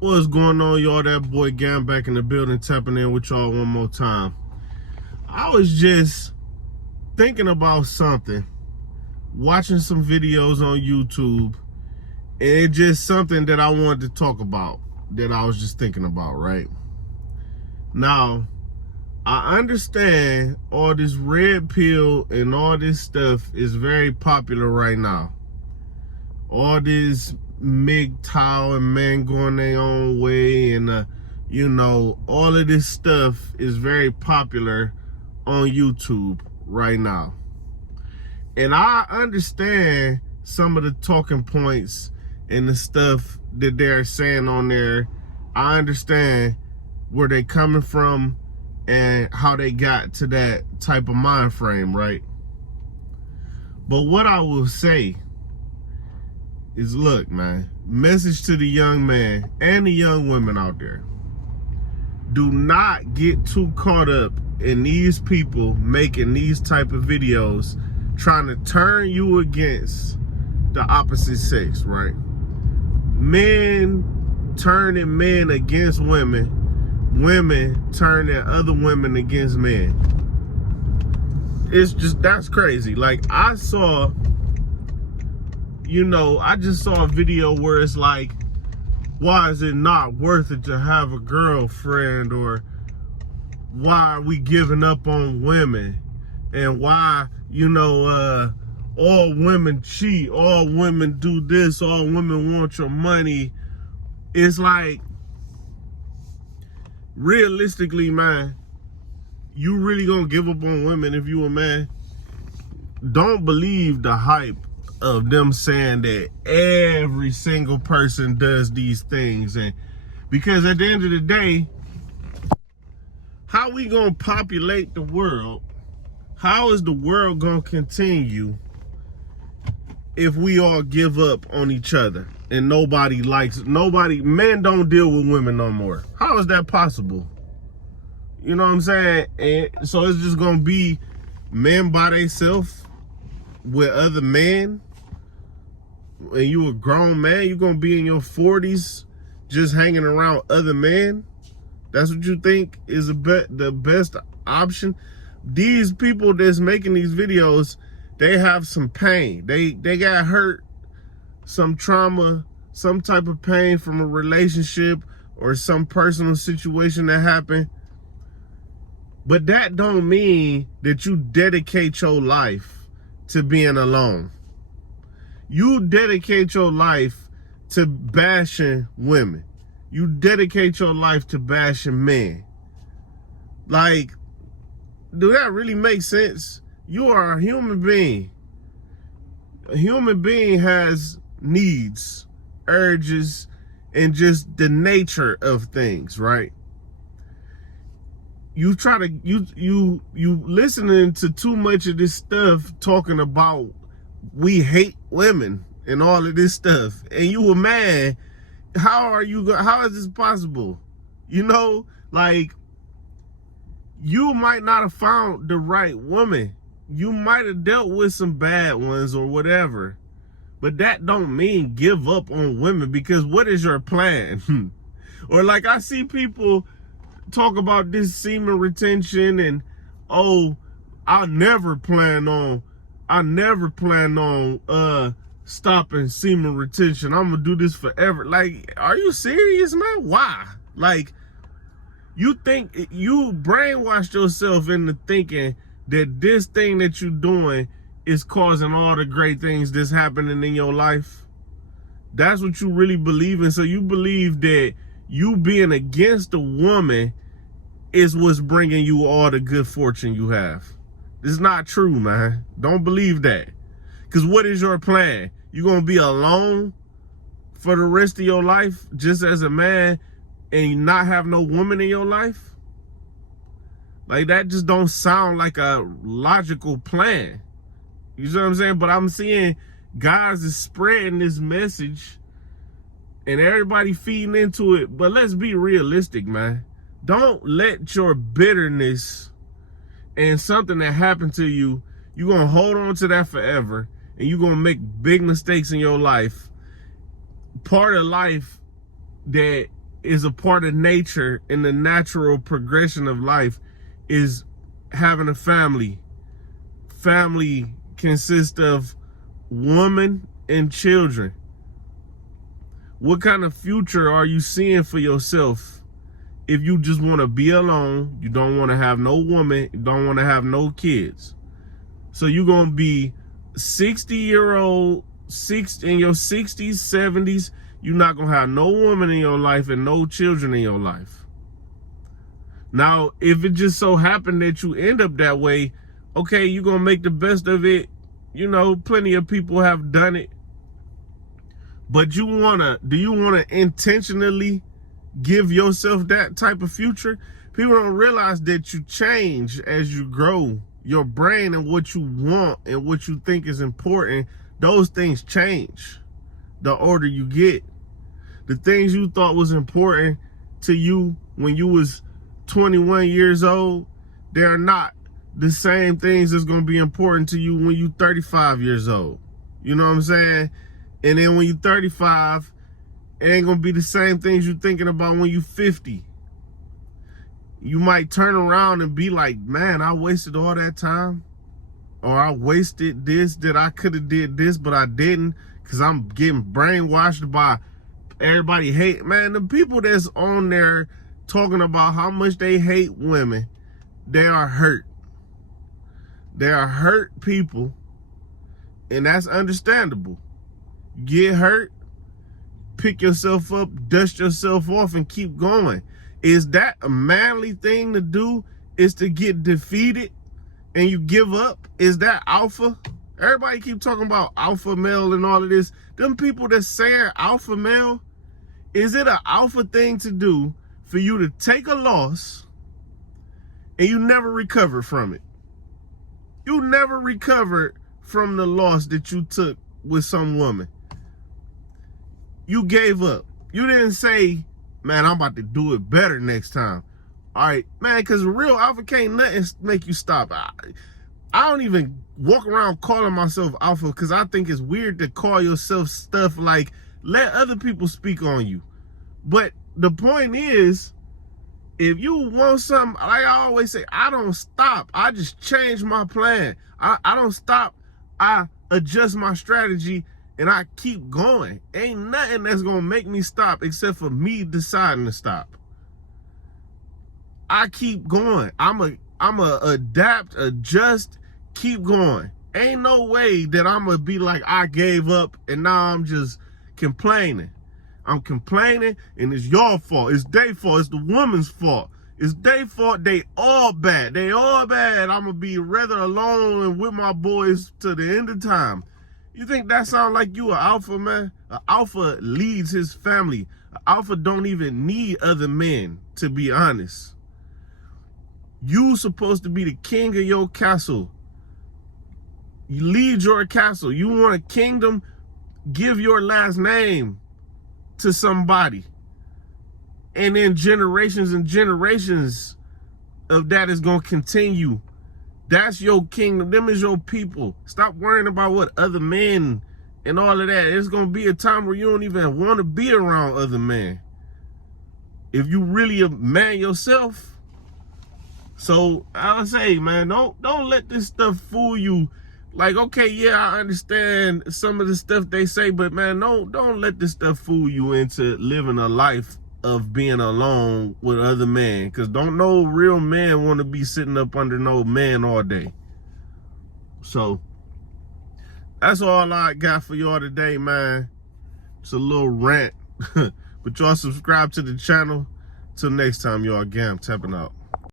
What's going on, y'all? That boy Gam back in the building, tapping in with y'all one more time. I was just thinking about something, watching some videos on YouTube, and it's just something that I wanted to talk about, that I was just thinking about, right? Now, I understand all this red pill and all this stuff is very popular right now. All this MGTOW and men going their own way, and all of this stuff is very popular on YouTube right now. And I understand some of the talking points and the stuff that they're saying on there. I understand where they coming from and how they got to that type of mind frame, right? But what I will say is, look, man, message to the young man and the young women out there. Do not get too caught up in these people making these type of videos trying to turn you against the opposite sex, right? Men turning men against women, women turning other women against men. It's just, that's crazy. Like, I just saw a video where it's like, why is it not worth it to have a girlfriend? Or why are we giving up on women? And why, all women cheat, all women do this, all women want your money. It's like, realistically, man, you really gonna give up on women if you a man? Don't believe the hype of them saying that every single person does these things. And because at the end of the day, how we gonna populate the world? How is the world gonna continue if we all give up on each other and men don't deal with women no more? How is that possible? You know what I'm saying? And so it's just gonna be men by themselves with other men. And you a grown man, you gonna be in your 40s just hanging around other men? That's what you think is the best option? These people that's making these videos, they have some pain. They got hurt, some trauma, some type of pain from a relationship or some personal situation that happened. But that don't mean that you dedicate your life to being alone. You dedicate your life to bashing women. You dedicate your life to bashing men. Like, do that really make sense? You are a human being. A human being has needs, urges, and just the nature of things, right? You listening to too much of this stuff talking about we hate women and all of this stuff, and you a man. How is this possible? Like, you might not have found the right woman. You might have dealt with some bad ones or whatever, but that don't mean give up on women, because what is your plan? Or like, I see people talk about this semen retention and, oh, I never plan on stopping semen retention. I'm gonna do this forever. Like, are you serious, man? Why? Like, you brainwashed yourself into thinking that this thing that you're doing is causing all the great things that's happening in your life? That's what you really believe in. So you believe that you being against a woman is what's bringing you all the good fortune you have. It's not true, man. Don't believe that. Because what is your plan? You gonna be alone for the rest of your life just as a man and not have no woman in your life? Like, that just don't sound like a logical plan. You see what I'm saying? But I'm seeing guys is spreading this message and everybody feeding into it. But let's be realistic, man. Don't let your bitterness and something that happened to you, you're going to hold on to that forever, and you're going to make big mistakes in your life. Part of life that is a part of nature, and the natural progression of life is having a family. Family consists of woman and children. What kind of future are you seeing for yourself if you just want to be alone? You don't want to have no woman, you don't want to have no kids. So you're going to be 60-year-old, in your 60s, 70s, you're not going to have no woman in your life and no children in your life. Now, if it just so happened that you end up that way, okay, you're going to make the best of it. You know, plenty of people have done it. But do you want to intentionally give yourself that type of future? People don't realize that you change as you grow. Your brain and what you want and what you think is important, those things change the older you get. The things you thought was important to you when you was 21 years old, they're not the same things that's going to be important to you when you're 35 years old. You know what I'm saying? And then when you're 35, it ain't going to be the same things you're thinking about when you're 50. You might turn around and be like, man, I wasted all that time. Or I wasted this, that I could have did this, but I didn't, because I'm getting brainwashed by everybody hate. Man, the people that's on there talking about how much they hate women, they are hurt. They are hurt people, and that's understandable. Get hurt, pick yourself up, dust yourself off, and keep going. Is that a manly thing to do? Is to get defeated and you give up? Is that alpha? Everybody keep talking about alpha male and all of this. Them people that's saying alpha male, is it an alpha thing to do for you to take a loss and you never recover from it? You never recovered from the loss that you took with some woman. You gave up. You didn't say, man, I'm about to do it better next time. All right, man, because real alpha can't nothing make you stop. I don't even walk around calling myself alpha because I think it's weird to call yourself stuff like, let other people speak on you. But the point is, if you want something, like I always say, I don't stop. I just change my plan. I don't stop. I adjust my strategy and I keep going. Ain't nothing that's going to make me stop except for me deciding to stop. I keep going. I'm a adapt, adjust, keep going. Ain't no way that I'm going to be like, I gave up and now I'm just complaining. I'm complaining and it's your fault. It's their fault. It's the woman's fault. It's their fault. They all bad. They all bad. I'm going to be rather alone and with my boys to the end of time. You think that sound like you an alpha, man? An alpha leads his family. An alpha don't even need other men, to be honest. You supposed to be the king of your castle. You lead your castle. You want a kingdom? Give your last name to somebody. And then generations and generations of that is going to continue. That's your kingdom. Them is your people. Stop worrying about what other men and all of that. It's going to be a time where you don't even want to be around other men. If you really a man yourself. So I say, man, don't let this stuff fool you. Like, okay, yeah, I understand some of the stuff they say, but man, don't let this stuff fool you into living a life of being alone with other men. Because don't no real man want to be sitting up under no man all day. So that's all I got for y'all today, man. It's a little rant. But y'all subscribe to the channel. Till next time, y'all. Gam tapping out.